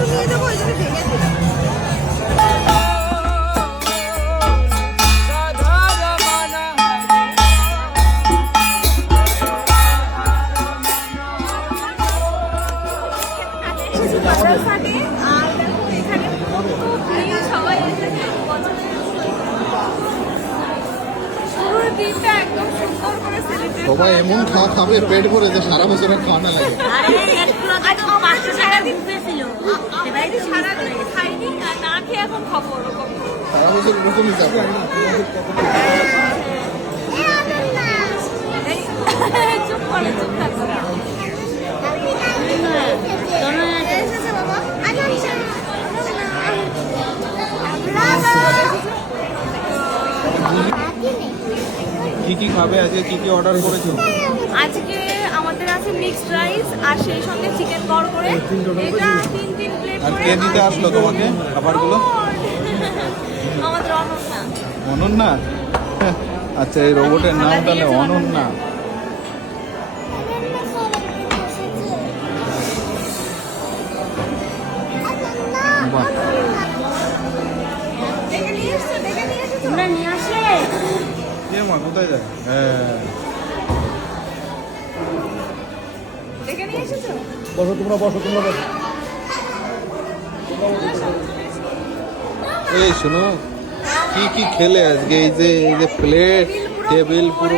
একটু নিয়ে যাবো ওই জন্য ভেঙে দিলাম। আর দেখো এখানে সবাই এসেছে শুরুর দিনটা একদম সুন্দর করে সেলিব্রেট। সবাই এমন খাওয়া খাবে পেট ভরে যে সারা বছর খাওয়া না লাগে। সারাদিন পেয়েছিল সারাদিন খাইনি আর না খেয়ে এখন খাবো ওরকম। সারা বছর এরকমই যাবে। চুপ করে চুপ থাকবে না। কি কি খাবে আজকে, কি কি অর্ডার করেছো? আজকে আমাদের আছে মিক্সড রাইস আর সেই সঙ্গে চিকেন বড় করে এটা তিন প্লেট। আর কে দিতে আসলো তোমাকে খাবারগুলো? আমাদের অনন্যা। অনন্যা? আচ্ছা, এই রোবটের নাম তাহলে অনন্যা। বাহ, দেখে নিয়ে এসছো তোমরা নিয়ে আসলে কে মা কোথায় যায়? হ্যাঁ, দেখে নিয়ে এসেছো। বসো তোমরা, বসো তোমরা, বসো। এই শোনো, কি কি খেলে আজকে? এই যে প্লেট টেবিল পুরো